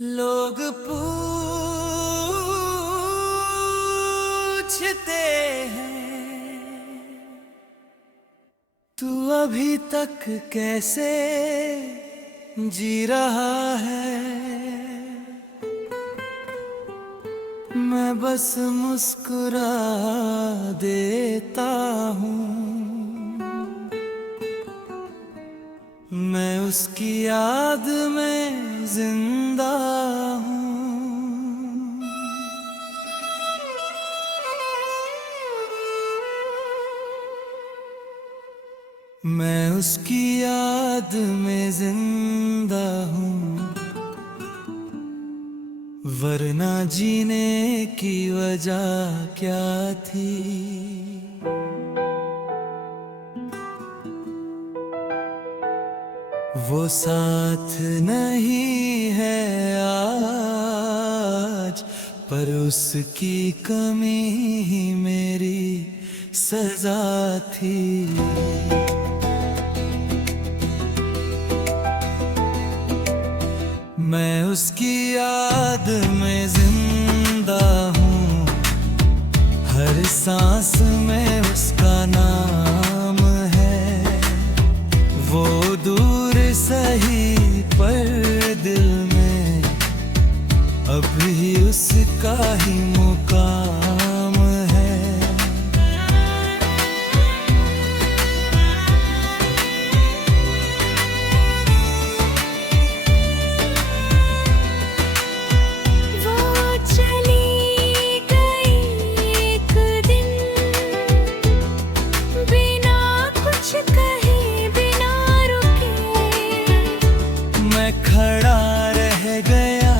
लोग पूछते हैं तू अभी तक कैसे जी रहा है। मैं बस मुस्कुरा देता हूँ। मैं उसकी याद में जिंदा हूँ। मैं उसकी याद में जिंदा हूँ, वरना जीने की वजह क्या थी। वो साथ नहीं है आज, पर उसकी कमी ही मेरी सजा थी। मैं उसकी याद में जिंदा हूँ, हर सांस में उसका नाम है। वो दूर सही पर दिल में अब भी उसका ही मुकाम है। वो चली गई एक दिन, बिना कुछ कहे बिना रुके। मैं खड़ा रह गया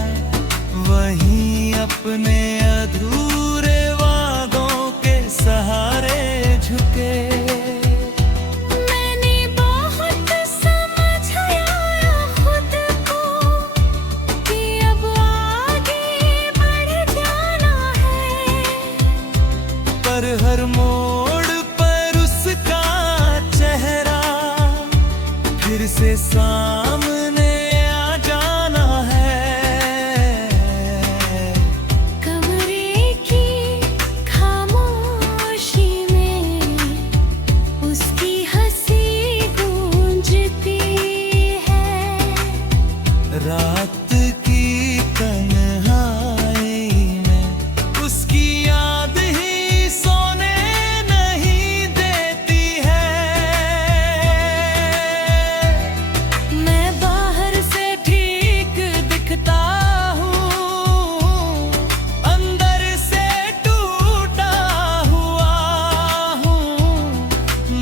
वहीं अपने अधूरे वादों के सहारे झुके। मैंने बहुत समझाया खुद को कि अब आगे बढ़ जाना है, पर हर मोड़ पर उसका चेहरा फिर से सामने आ जाना है। कमरे की खामोशी में उसकी हंसी गूंजती है। रात की तन्हाई में उसकी याद ही सोने नहीं देती है। मैं बाहर से ठीक दिखता हूँ, अंदर से टूटा हुआ हूँ।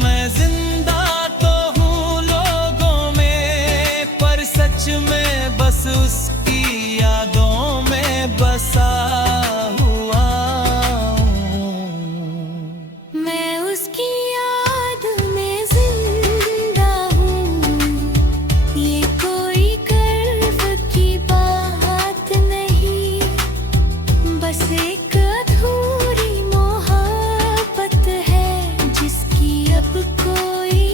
मैं जिंदा तो हूँ लोगों में, पर सच में बस उसकी यादों में बसा हुआ हूँ। मैं उसकी याद में जिंदा हूँ, ये कोई गर्व की बात नहीं, बस एक अधूरी मोहब्बत है जिसकी अब कोई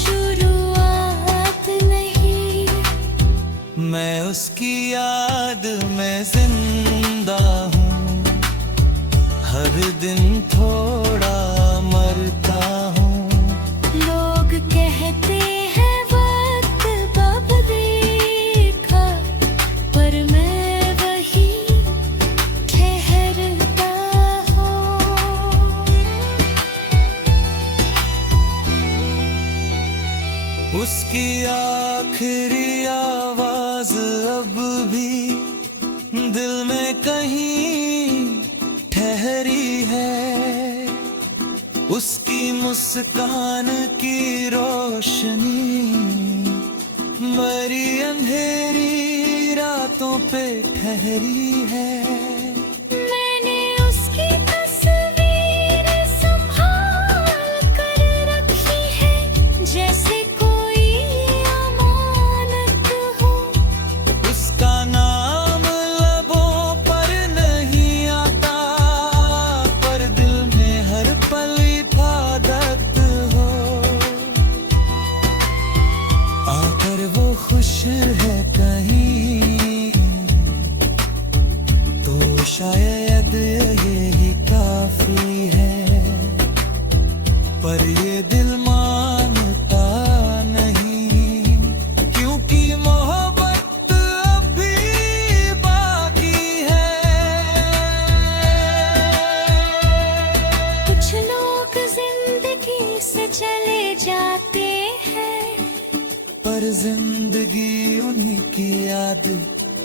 शुरुआत नहीं। मैं उसकी याद में जिंदा हूँ, हर दिन थोड़ा मरता हूँ। लोग कहते हैं वक्त बदलेगा, पर मैं वही ठहरता हूँ। उसकी आखिरी आवाज अब भी दिल में कहीं ठहरी है। उसकी मुस्कान की रोशनी मेरी अंधेरी रातों पे ठहरी है। मैंने उसकी तस्वीर संभाल कर रखी है, जैसे कोई अमानत हो। उसका नाम लबों पर नहीं आता, पर दिल में हर पल इबादत हो। आकर वो खुश है कहीं शायद यही काफी है, पर ये दिल मानता नहीं, क्योंकि मोहब्बत अभी बाकी है। कुछ लोग जिंदगी से चले जाते हैं, पर जिंदगी उन्हीं की याद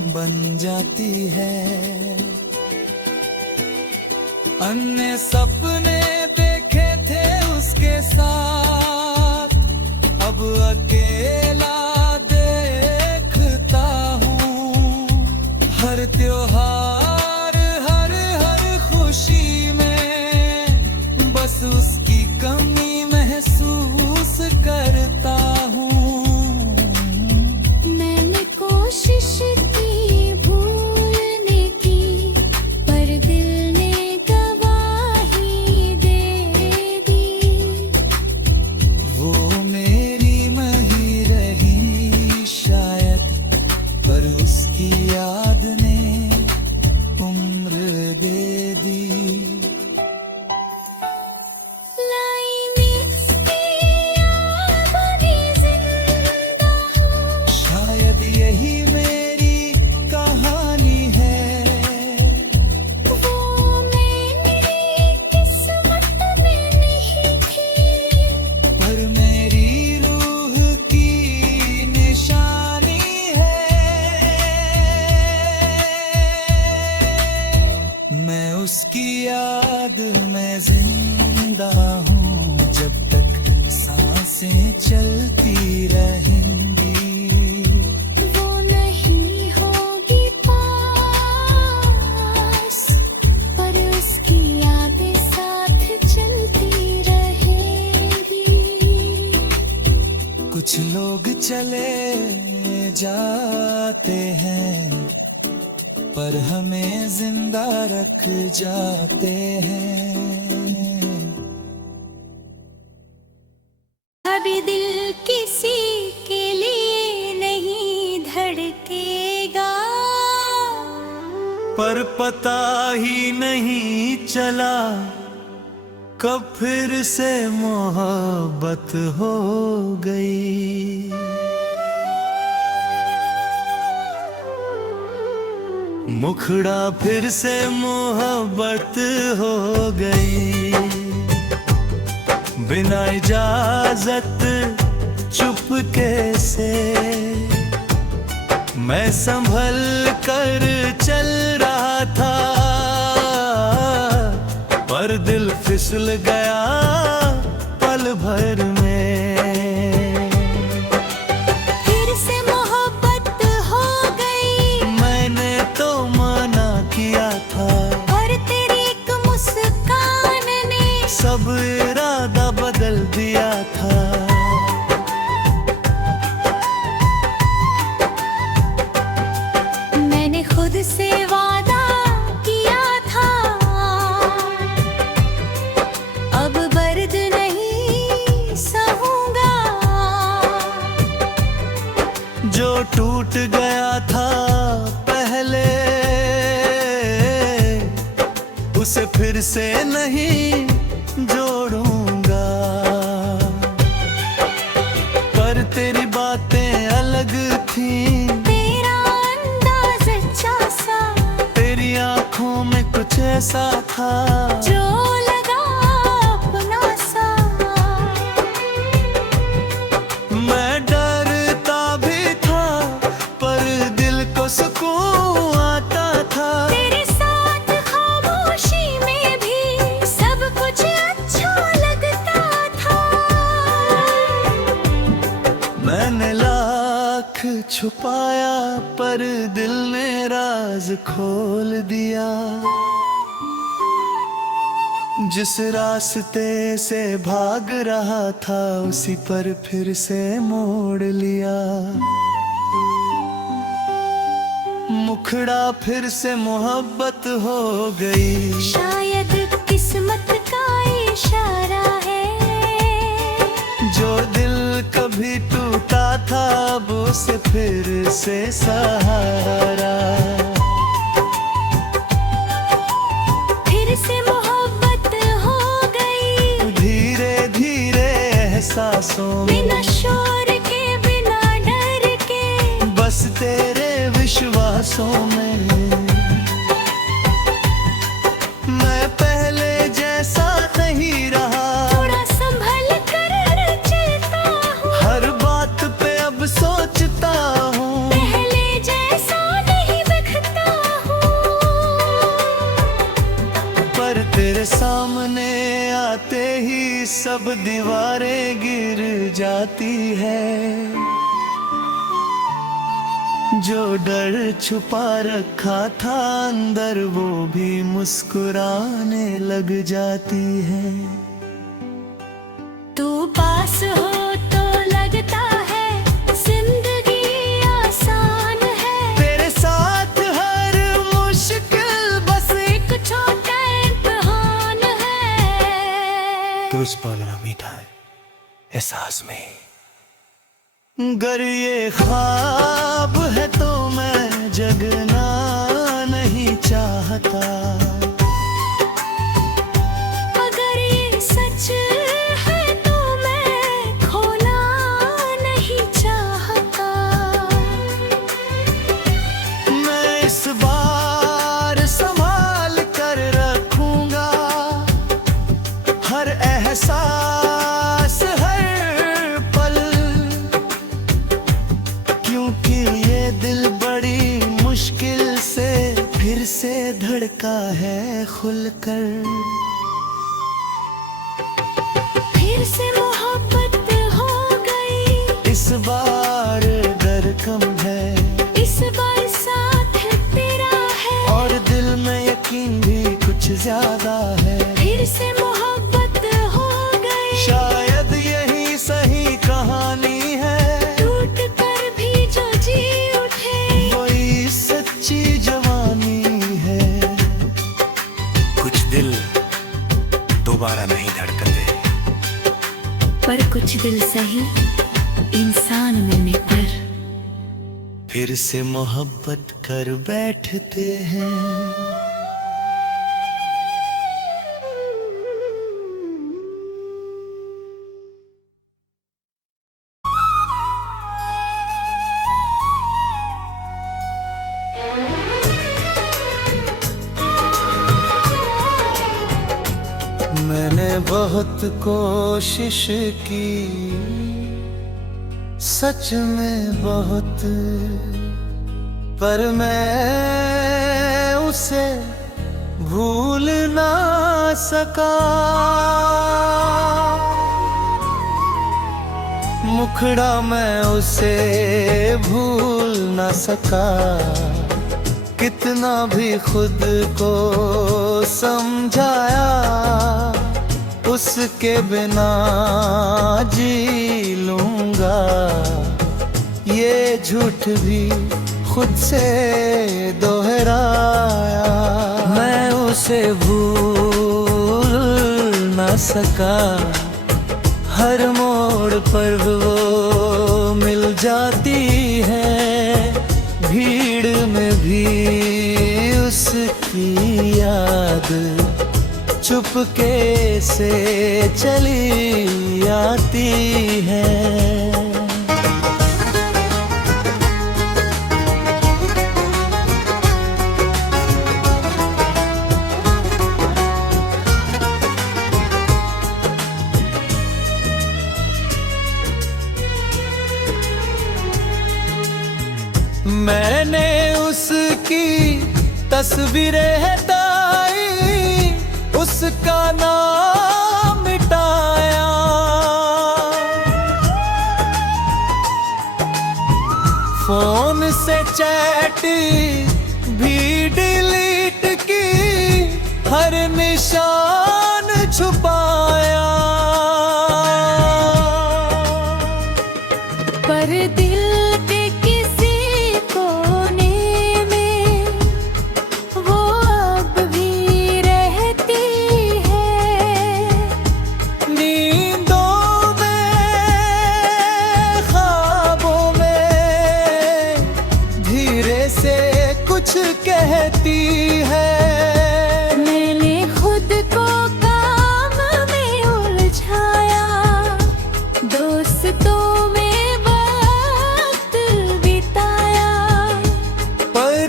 बन जाती है। अन्य सपने देखे थे उसके साथ, अब अकेला देखता हूँ। हर त्योहार हर हर खुशी में बस उसकी कमी महसूस करता हूँ। मैंने कोशिश की भूलने की, पर दिल ने गवाही दे दी। वो मेरी नहीं रही शायद, पर उसकी याद ने उम्र दे दी। लाइनें इसकी याद बनी जिंदा हूँ। शायद यही मेरी कहानी है, वो मेरी किस्मत में नहीं थी, पर मेरी रूह की निशानी है। मैं उसकी याद में जिंदा हूँ, जब तक सांसें चलती रहेंगी। वो नहीं होगी पास, पर उसकी यादें साथ चलती रहेंगी। कुछ लोग चले जाते हैं, पर हमें जिंदा रख जाते हैं। अभी दिल किसी के लिए नहीं धड़केगा, पर पता ही नहीं चला कब फिर से मोहब्बत हो गई। मुखड़ा फिर से मोहब्बत हो गई, बिना इजाजत चुपके से मैं संभल कर चल रहा था, पर दिल फिसल गया पल भर में। फिर से मोहब्बत हो गई, मैंने तो मना किया था, और तेरी एक मुस्कान ने सब इरादा बदल दिया था। मैंने खुद से वादा किया था, अब बर्द नहीं सहूंगा। जो टूट गया था पहले, उसे फिर से नहीं जोड़ूंगा। पर तेरी बातें अलग थीं, तेरा अंदाज अच्छा सा, तेरी आंखों में कुछ ऐसा था जो लगा अपना सा। मैं डरता भी था, पर दिल को सुकून आता था। तेरे साथ खामोशी में भी सब कुछ अच्छा लगता था। मैंने लाख छुपाया, पर दिल ने राज खोल दिया। जिस रास्ते से भाग रहा था, उसी पर फिर से मोड़ लिया। मुखड़ा फिर से मोहब्बत हो गई, शायद किस्मत का इशारा है, जो दिल कभी टूटा था अब उसे फिर से सहारा। सांसों में। मैं पहले जैसा नहीं रहा, थोड़ा संभल कर चलता हूँ, हर बात पे अब सोचता हूँ। पहले जैसा नहीं दिखता हूँ, पर तेरे सामने आते ही सब दीवारें गिर जाती है। जो डर छुपा रखा था अंदर, वो भी मुस्कुराने लग जाती है। तू पास हो तो लगता है जिंदगी आसान है। तेरे साथ हर मुश्किल बस एक छोटा इम्तिहान है। तो उस पल ना मीठा है एहसास में। गर ये ख्वाब है तो मैं जगना नहीं चाहता, अगर ये सच है तो मैं खोना नहीं चाहता। मैं इस बार संभाल कर रखूंगा हर एहसास, हर पल, क्योंकि ये दिल बड़ी मुश्किल से फिर से धड़का है खुलकर। फिर से मोहब्बत हो गई, इस बार डर कम है, इस बार साथ तेरा है, और दिल में यकीन भी कुछ ज्यादा है। फिर से मोहब्बत हो गई, शायद यही सही कहानी है, टूट कर भी जो जी उठे, वही सच्ची जवानी है। कुछ दिल दोबारा नहीं धड़कते, पर कुछ दिल सही इंसान मिलने पर फिर से मोहब्बत कर बैठते हैं। मैंने बहुत कोशिश की, सच में बहुत, पर मैं उसे भूल ना सका। मुखड़ा मैं उसे भूल ना सका, कितना भी खुद को समझाया, उसके बिना जी लूंगा। ये झूठ भी खुद से दोहराया, मैं उसे भूल ना सका। हर मोड़ पर वो मिल जाती है, भीड़ में भी उसकी याद चुपके से चली आती है। मैंने उसकी तस्वीरें हटाई, उसका नाम मिटाया, फोन से चैट भी डिलीट की, हर निशान छुपाया, पर दिल के किसी कोने में वो अब भी रहती है। नींदों में, ख्वाबों में धीरे से कुछ कहती है। मैंने खुद को काम में उलझाया, दोस्तों में वक्त बिताया, पर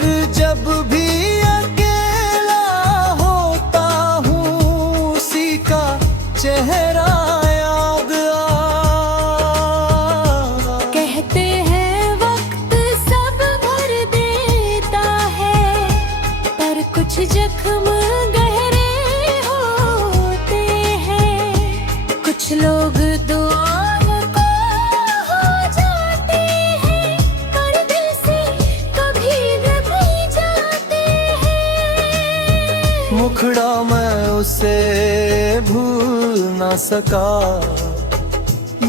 मुखड़ा मैं उसे भूल ना सका,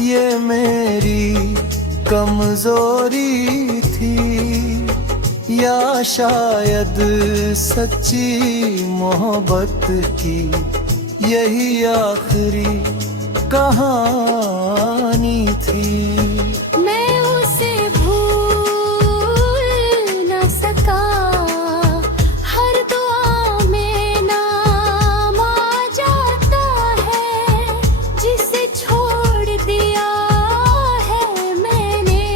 ये मेरी कमजोरी थी या शायद सच्ची मोहब्बत की यही आखिरी कहानी थी। मैं उसे भूल न सका, हर दुआ में नाम आ जाता है, जिसे छोड़ दिया है मैंने,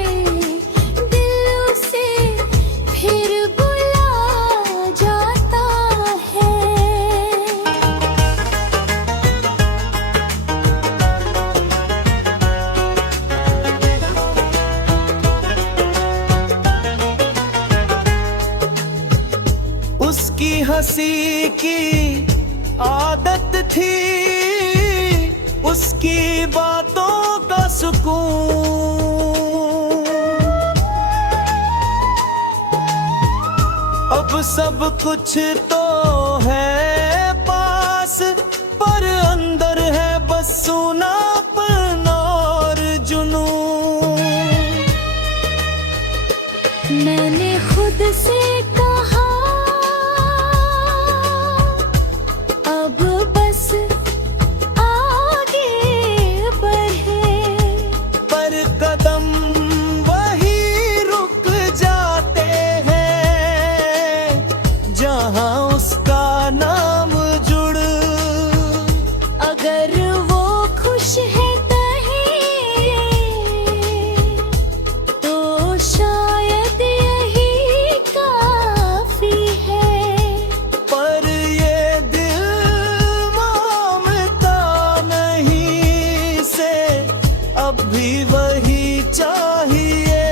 दिल उसे फिर बुला जाता है। उसकी हंसी की आदत थी, उसकी बातों का सुकून, अब सब कुछ तो है पास, पर अंदर है बस सूनापन और जुनून। मैंने खुद से कहा अब बस आगे बढ़े, पर कदम वही रुक जाते हैं जहां उसका नाम जुड़। अगर वो खुश है कहीं तो शायद यही काफी है, पर ये दिल मानता नहीं से अब भी वही चाहिए।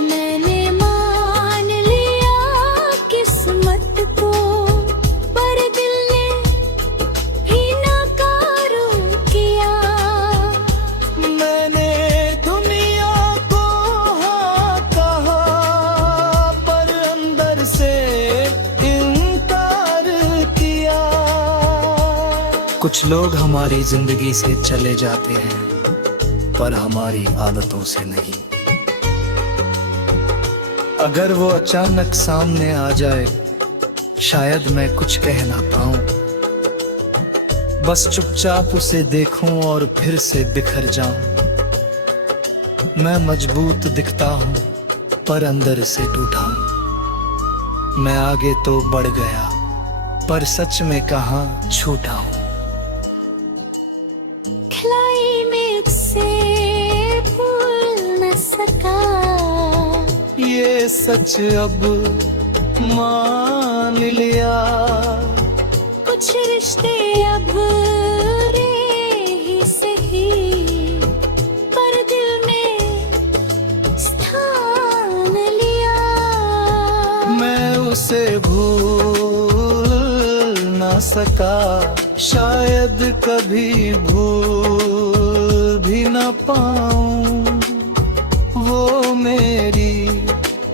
मैंने मान लिया किस्मत को, पर दिल ने भी नकार किया। मैंने दुनिया को हाँ कहा, पर अंदर से इनकार किया। कुछ लोग हमारी जिंदगी से चले जाते हैं, पर हमारी आदतों से नहीं। अगर वो अचानक सामने आ जाए, शायद मैं कुछ कह ना पाऊं, बस चुपचाप उसे देखूं और फिर से बिखर जाऊं। मैं मजबूत दिखता हूं, पर अंदर से टूटा हूं। मैं आगे तो बढ़ गया, पर सच में कहां छूटा हूं। क्लाइमेक्स से भूल न सका, ये सच अब मान लिया। कुछ रिश्ते अब रे ही सही, पर दिल में स्थान लिया। मैं उसे भूल ना सका, शायद कभी भूल भी ना पाऊं। वो मेरी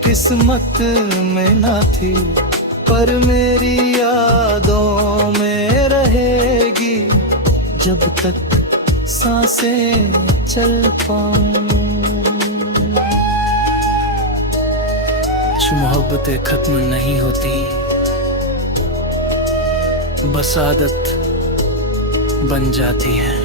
किस्मत में ना थी, पर मेरी यादों में रहेगी जब तक सांसें चल पाऊं। कुछ मोहब्बतें खत्म नहीं होती, बस आदत बन जाती है।